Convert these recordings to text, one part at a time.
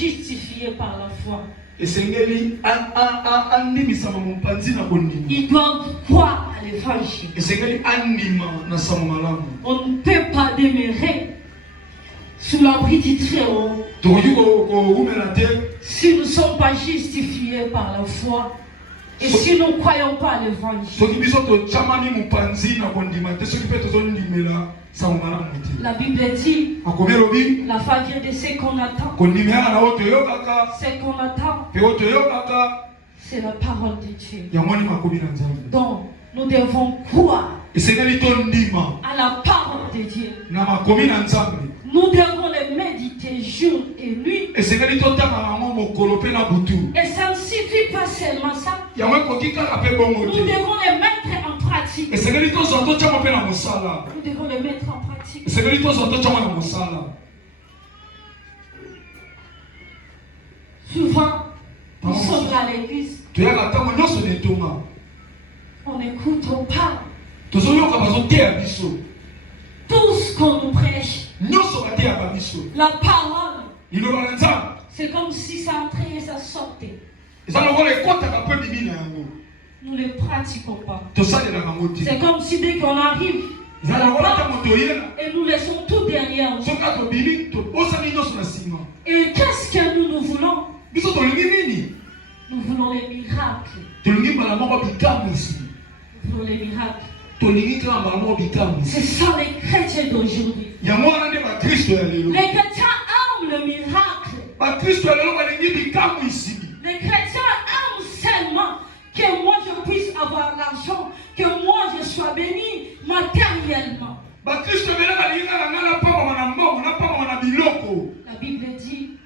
justifiés par la foi. Ils doivent croire à l'évangile. On ne peut pas demeurer sous l'abri du Très-Haut si nous ne sommes pas justifiés par la foi et si nous ne croyons pas à l'évangile. La Bible dit, la foi vient de ce qu'on attend. Ce qu'on attend, c'est la parole de Dieu. Donc, nous devons croire à la parole de Dieu. Nous devons les méditer jour et nuit. Et ça ne suffit pas seulement ça. Nous devons les mettre en pratique. Nous devons les mettre en pratique. Souvent, nous sommes à l'église. On écoute, on parle. Tout ce qu'on nous prêche, la parole, c'est comme si ça entrait et ça sortait. Nous ne le pratiquons pas. C'est comme si dès qu'on arrive et nous laissons tout derrière nous. Et qu'est-ce que nous voulons? Nous voulons les miracles. Nous voulons les miracles. C'est ça les chrétiens d'aujourd'hui. Les chrétiens aiment le miracle. Les chrétiens aiment seulement que moi je puisse avoir l'argent, que moi je sois béni matériellement. La Bible dit,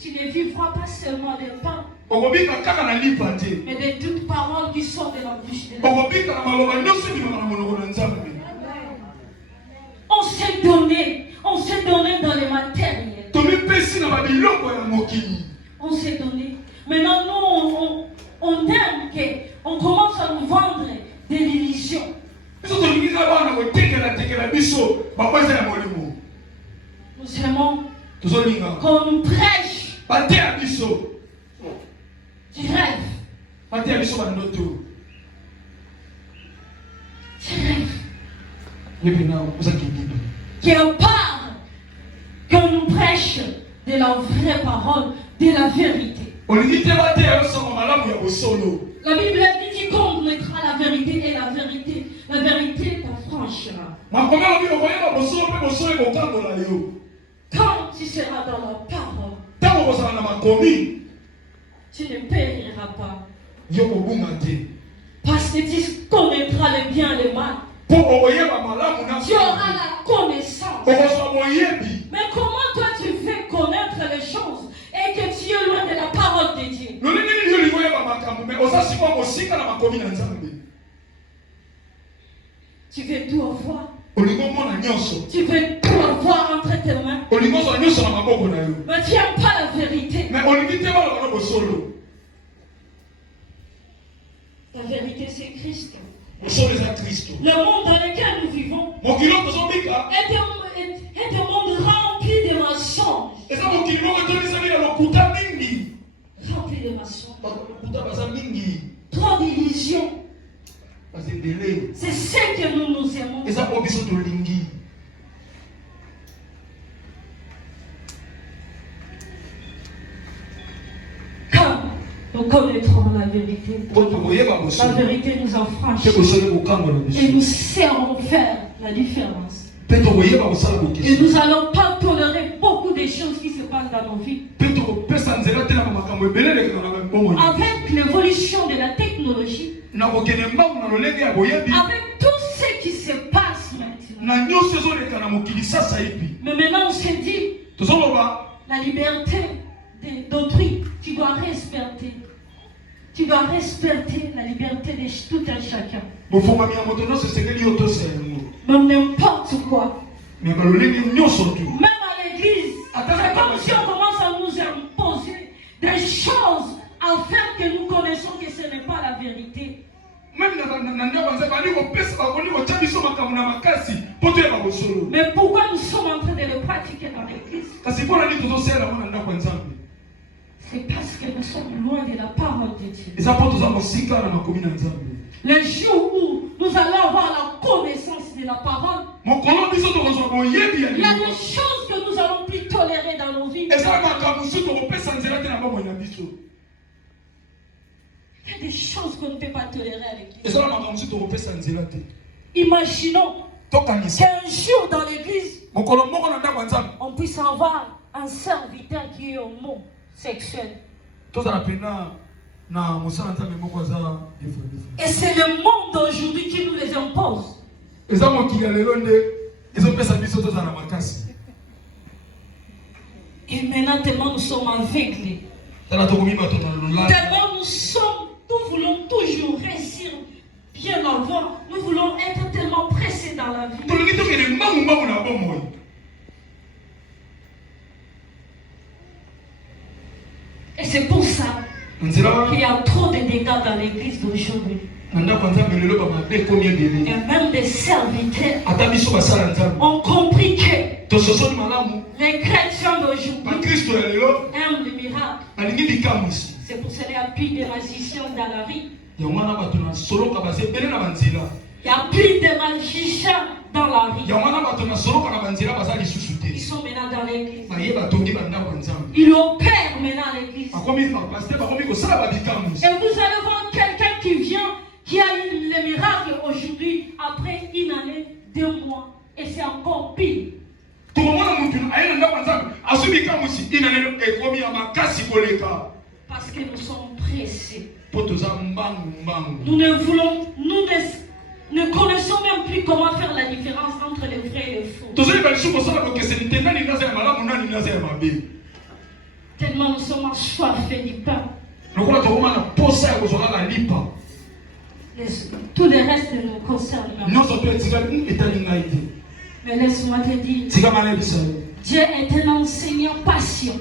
tu ne vivras pas seulement de pain, mais de toutes paroles qui sortent de la bouche de Dieu. On s'est donné dans les matériels. On s'est donné. Maintenant, nous, on aime qu'on commence à nous vendre des illusions. Nous aimons qu'on nous prêche du rêve. Qui parle, qu'on nous prêche de la vraie parole, de la vérité. La Bible dit qu'il connaîtra la vérité et la vérité t'affranchira. Quand tu seras dans la parole, tu ne périras pas. Parce que tu connaîtras le bien et le mal. Tu auras la connaissance. Mais comment toi tu fais connaître les choses et que tu es loin de la parole de Dieu? Tu veux tout avoir. Tu veux tout avoir entre tes mains. Mais tu n'aimes pas la vérité. La vérité c'est Christ. Le monde dans lequel nous vivons est un monde rempli de mensonges. Rempli de mensonges. Trop d'illusions. C'est ce que nous aimons. Quand nous connaîtrons la vérité, la vérité nous affranchira et nous saurons faire la différence. Et nous n'allons pas tolérer beaucoup de choses qui se passent dans nos vies. Avec l'évolution de la technologie, avec tout ce qui se passe maintenant. Mais maintenant on s'est dit, la liberté d'autrui, tu dois respecter. Tu dois respecter la liberté de tout un chacun. Même n'importe quoi. Même à l'église. C'est comme si on commence à nous imposer des choses afin que nous connaissons que ce n'est pas la vérité. Mais pourquoi nous sommes en train de le pratiquer dans l'église? C'est parce que nous sommes loin de la parole de Dieu. Le jour où nous allons avoir la connaissance de la parole, il y a des choses que nous allons plus tolérer dans nos vies. Il y a des choses qu'on ne peut pas tolérer à l'église. Imaginons qu'un jour dans l'église, on puisse avoir un serviteur qui est homosexuel. Et c'est le monde d'aujourd'hui qui nous les impose. Et maintenant, tellement nous sommes aveuglés. Tellement nous voulons toujours réussir bien avant. Nous voulons être tellement pressés dans la vie. Et c'est pour ça qu'il y a trop de dégâts dans l'église d'aujourd'hui. Et même des serviteurs ont compris que les chrétiens d'aujourd'hui aiment les miracles. C'est pour cela qu'il y a plus de magiciens dans la rue. Il y a plus de magiciens dans la rue. Ils sont maintenant dans l'église. Ils opèrent maintenant à l'église. Et vous allez voir quelqu'un qui vient, qui a eu le miracle aujourd'hui, après une année, 2 mois. Et c'est encore pire. Parce que nous sommes pressés. Nous ne connaissons même plus comment faire la différence entre le vrai et le faux. Tellement nous sommes assoiffés du pain. Tout le reste nous concerne. Mais laisse-moi te dire, Dieu est un enseignant patient.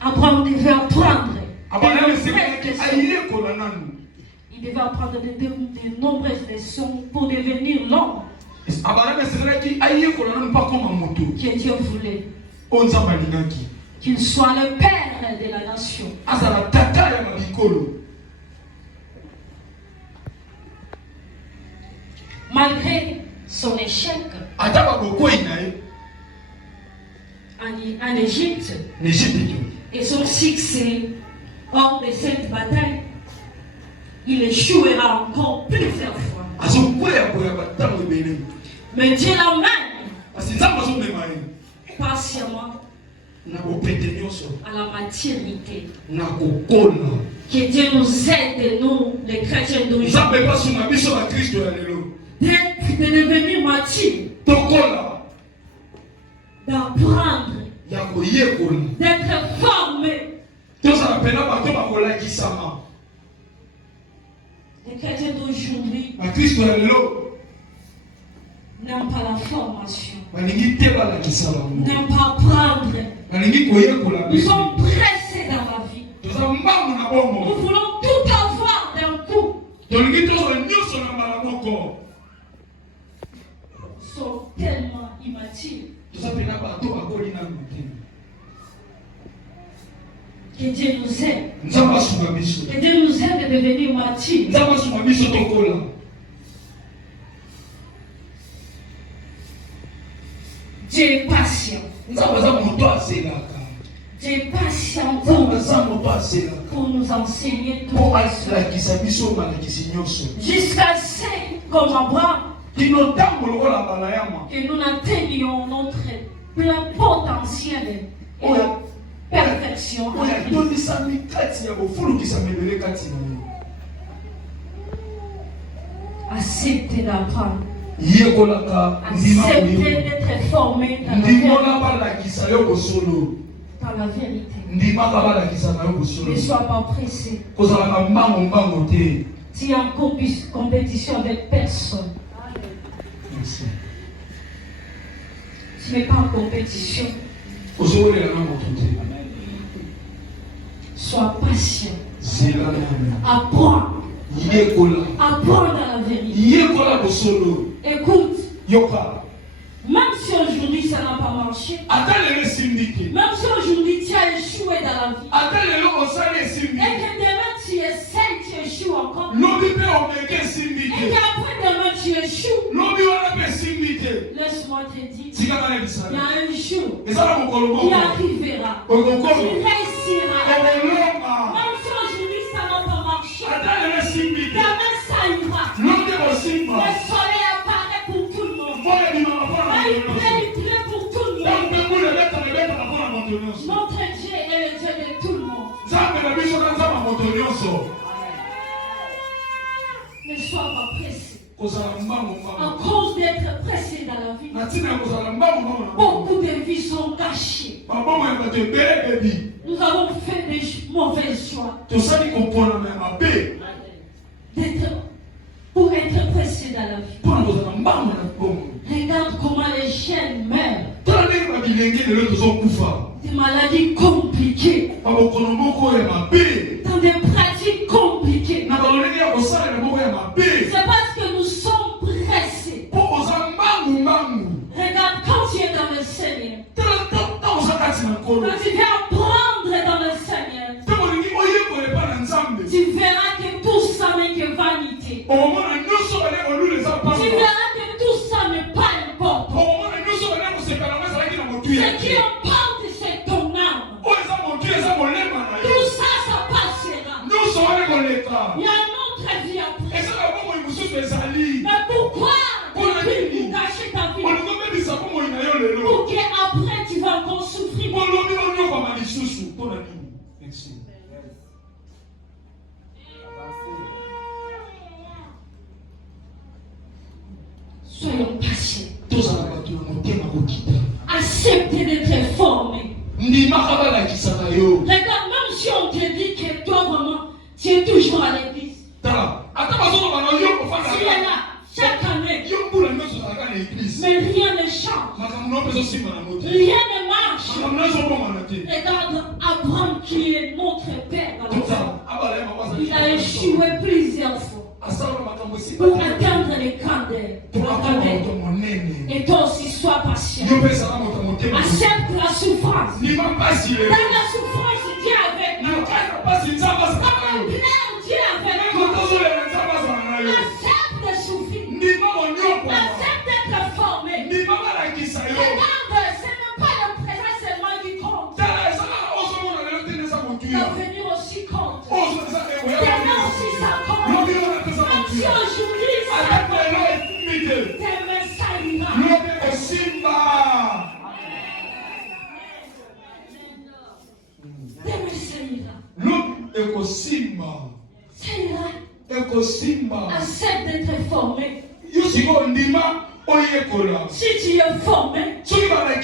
Abraham devait apprendre. Il devait apprendre de nombreuses leçons pour devenir l'homme que Dieu voulait. Qu'il soit le père de la nation. Malgré son échec en Égypte et son succès hors de cette bataille, il échouera encore plusieurs fois. Mais Dieu l'amène patiemment à la maturité. Que Dieu nous aide, nous, les chrétiens d'aujourd'hui, de devenir matures, d'apprendre, d'être formés. Les chrétiens d'aujourd'hui n'aiment pas la formation, n'aiment pas apprendre. Nous sommes pressés dans la vie. Nous voulons tout avoir d'un coup. Nous sommes tellement immatures. Que Dieu nous aide. Que Dieu nous aide de devenir matures. Dieu est patient. Dieu est patient pour nous enseigner tout. Jusqu'à ce comme Abraham, que nous n'atteignions notre plein potentiel et la perfection. Acceptez d'apprendre. Acceptez d'être formé dans la vérité. Ne sois pas pressé. Tu es en compétition avec personne. Merci. Tu n'es pas en compétition. Sois patient. Apprends. Apprends dans la vérité. Écoute. Même si aujourd'hui ça n'a pas marché, même si aujourd'hui tu as échoué dans la vie, et que demain tu essaies, tu échoues encore, et qu'après demain tu échoues, laisse-moi te dire, il y a un jour, il arrivera, tu réussiras. Même si aujourd'hui ça n'a pas marché, demain ça ira. Le soleil apparaît pour tout le monde. Il plaît pour tout le monde. Notre Dieu est le Dieu de tout le monde. Ne sois pas pressé. À cause d'être pressé dans la vie, beaucoup de vies sont gâchées. Nous avons fait des mauvais choix. Pour être pressé dans la vie. Regarde comment les jeunes meurent. Des maladies compliquées. Dans des pratiques compliquées. C'est parce que nous sommes pressés. Regarde, quand tu es dans le Seigneur, quand tu viens apprendre dans le Seigneur, tu verras que tout ça n'est que vanité. Tu verras que tout ça n'est pas important. Ce qui importe, c'est ton âme. Tout ça, ça passera. Il y a une autre vie après. Mais pourquoi tu gâcher ta vie? Pour qu'après tu vas encore souffrir. Merci. Soyons patients. Acceptez d'être formé. Regarde, même si on te dit que toi vraiment, tu es toujours à l'église. Tu es là chaque année. Mais rien ne change. Rien ne marche. Regarde Abraham qui est notre père dans le ciel. Il a échoué plusieurs fois pour atteindre les candelles. Et toi aussi, sois patient. Accepte la souffrance. Dans la souffrance, Dieu est avec nous. Dans la plaie, Dieu est avec nous. Accepte de souffrir. Accepte d'être formé. Regarde, ce n'est pas le présent seulement qui compte. L'avenir aussi compte. Demain aussi ça compte. Même si aujourd'hui ça compte, demain ça ira. Demain ça ira. Accepte d'être formé. Si tu es formé, tu verras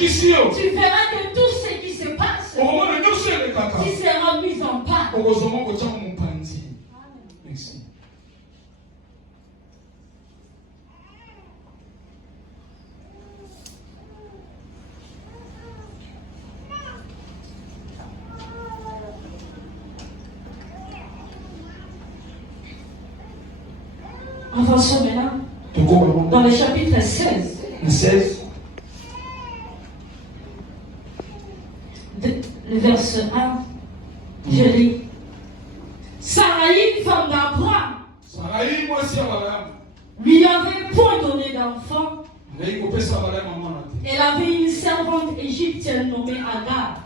que tout ce qui se passe, tu seras mis en part. Merci. Avançons maintenant dans le chapitre 16. Le verset 1, je lis. Sarai, femme d'Abraham, lui avait point donné d'enfant. Elle avait une servante égyptienne nommée Agar.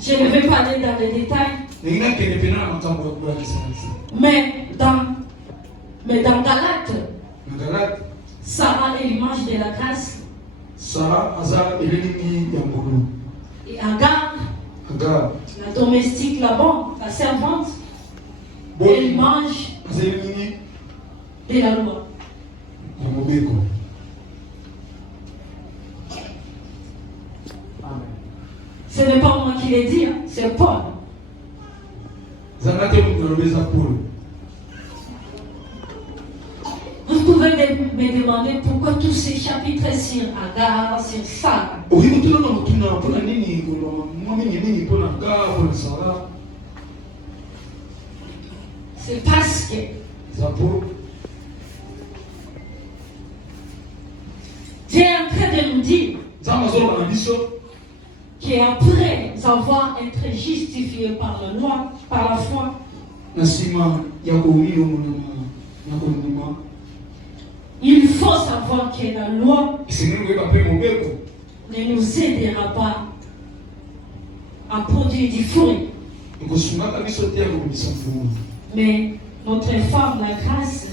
Je ne vais pas aller dans les détails. Mais dans Galates, Sarah est l'image de la grâce. Et Agar, la domestique là-bas, la servante, est l'image de la loi. Ce n'est pas moi qui l'ai dit, hein, c'est Paul. Vous pouvez me demander demandé pourquoi tous ces chapitres sur Agar, sur Sarah. C'est parce que Dieu est en train de nous dire qu'après avoir été justifié par la loi, par la foi, il faut savoir que la loi ne nous aidera pas à produire du fruit. Mais notre femme, la grâce,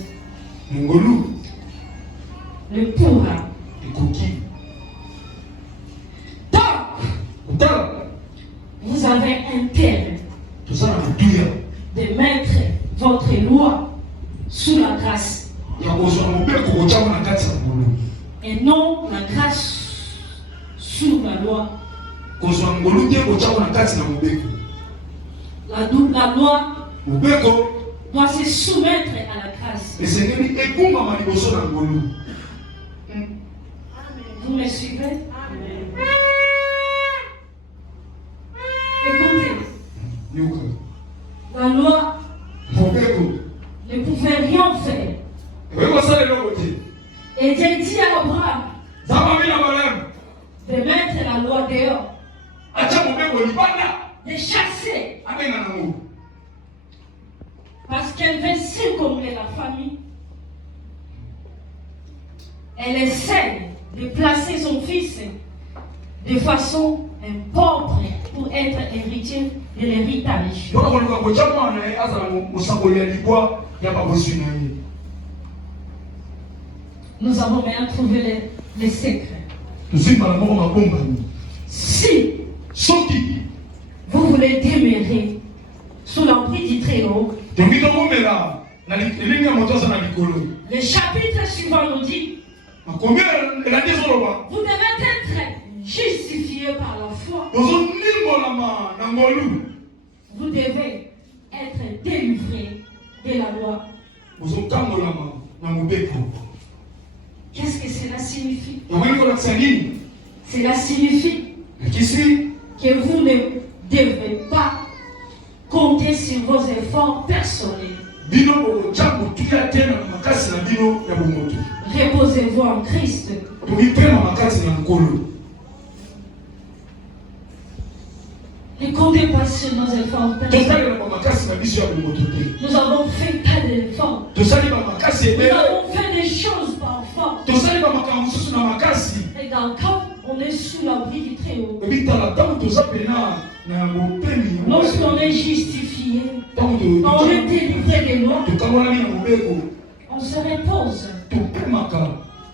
le pourra. Donc, vous avez intérêt de mettre votre loi sous la grâce. Et non la grâce sous la loi. La loi doit se soumettre à la grâce. Vous me suivez? Écoutez. La loi ne pouvait rien faire. Et Dieu dit à Abraham de mettre la loi dehors, de chasser, parce qu'elle veut circonder la famille. Elle essaie de placer son fils de façon pauvre pour être héritier de l'héritage. Nous avons bien trouvé les secrets. Si vous voulez demeurer sous l'emprise du Très-Haut, le chapitre suivant nous dit, vous devez être justifié par la foi. Vous devez être délivré de la loi. Qu'est-ce que cela signifie? Cela signifie que vous ne devez pas compter sur vos efforts personnels. Reposez-vous en Christ. Ne comptez pas sur nos efforts personnels. Nous avons fait pas d'efforts. Nous avons fait des choses par force. Et dans le cas, on est sous l'abri du Très-Haut. Lorsqu'on est justifié, quand on est délivré des lois, on se repose.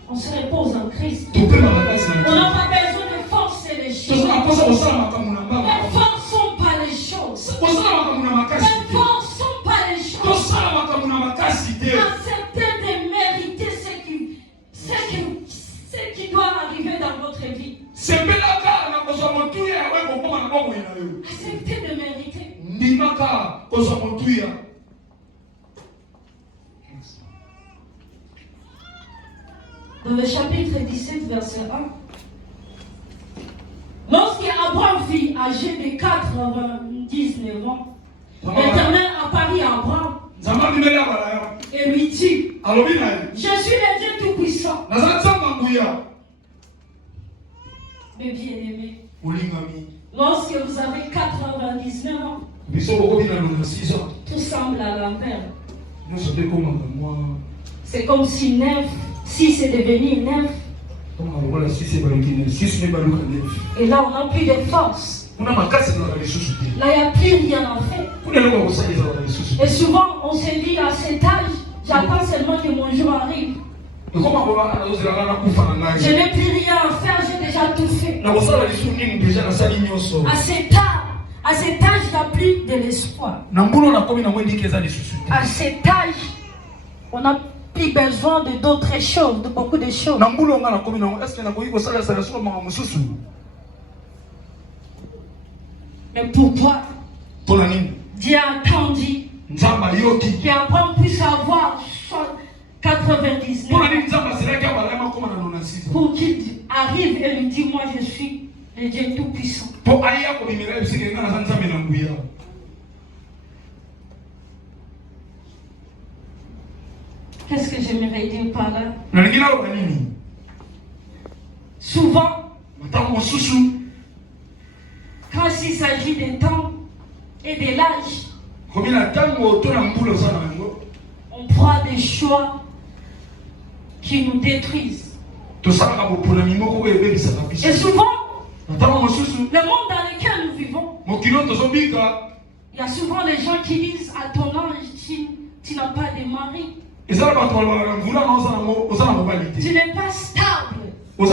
On se repose en Christ. On n'a pas besoin de forcer les choses. Ne forçons pas les choses. Ne forçons pas les choses. Acceptez de mériter ce qui doit arriver dans votre vie. Acceptez de mériter. Dans le chapitre 17, verset 1, lorsqu'Abraham vit âgé de 99 ans, l'Éternel apparut à Abraham et lui dit, je suis le Dieu Tout-Puissant. Mes bien-aimés, lorsque vous avez 99 ans, tout semble à l'envers. C'est comme si 9, 6 est devenu 9. Et là, on n'a plus de force. Là, il n'y a plus rien à faire. Et souvent, on se dit à cet âge, j'attends seulement que mon jour arrive. Je n'ai plus rien à faire, j'ai déjà tout fait. À cet âge, il n'y a plus de l'espoir. À cet âge, on n'a plus besoin de d'autres choses, de beaucoup de choses. Mais pourquoi Dieu a attendu qu'Abraham puisse avoir 99 pour qu'il arrive et lui dise, moi je suis le Dieu Tout-Puissant. Qu'est-ce que j'aimerais dire par là? Souvent, quand il s'agit des temps et de l'âge, on prend des choix qui nous détruisent. Et souvent, le monde dans lequel nous vivons, il y a souvent des gens qui disent à ton âge, tu n'as pas de mari. Tu n'es pas stable. Tu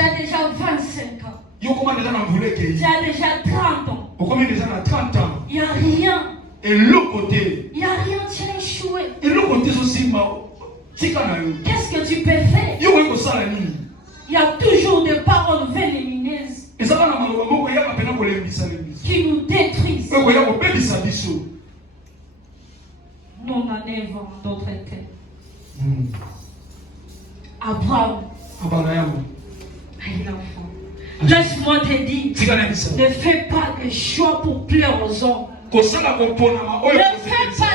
as déjà 25 ans. Tu as déjà 30 ans. Il n'y a rien. Il n'y a rien, tu as échoué. Qu'est-ce que tu peux faire? Il y a toujours des paroles vénénineuses qui nous détruisent. Nous en avons d'autres terres. Abraham a un enfant. Laisse-moi te dire, ne fais pas de choix pour plaire aux hommes. Ne fais pas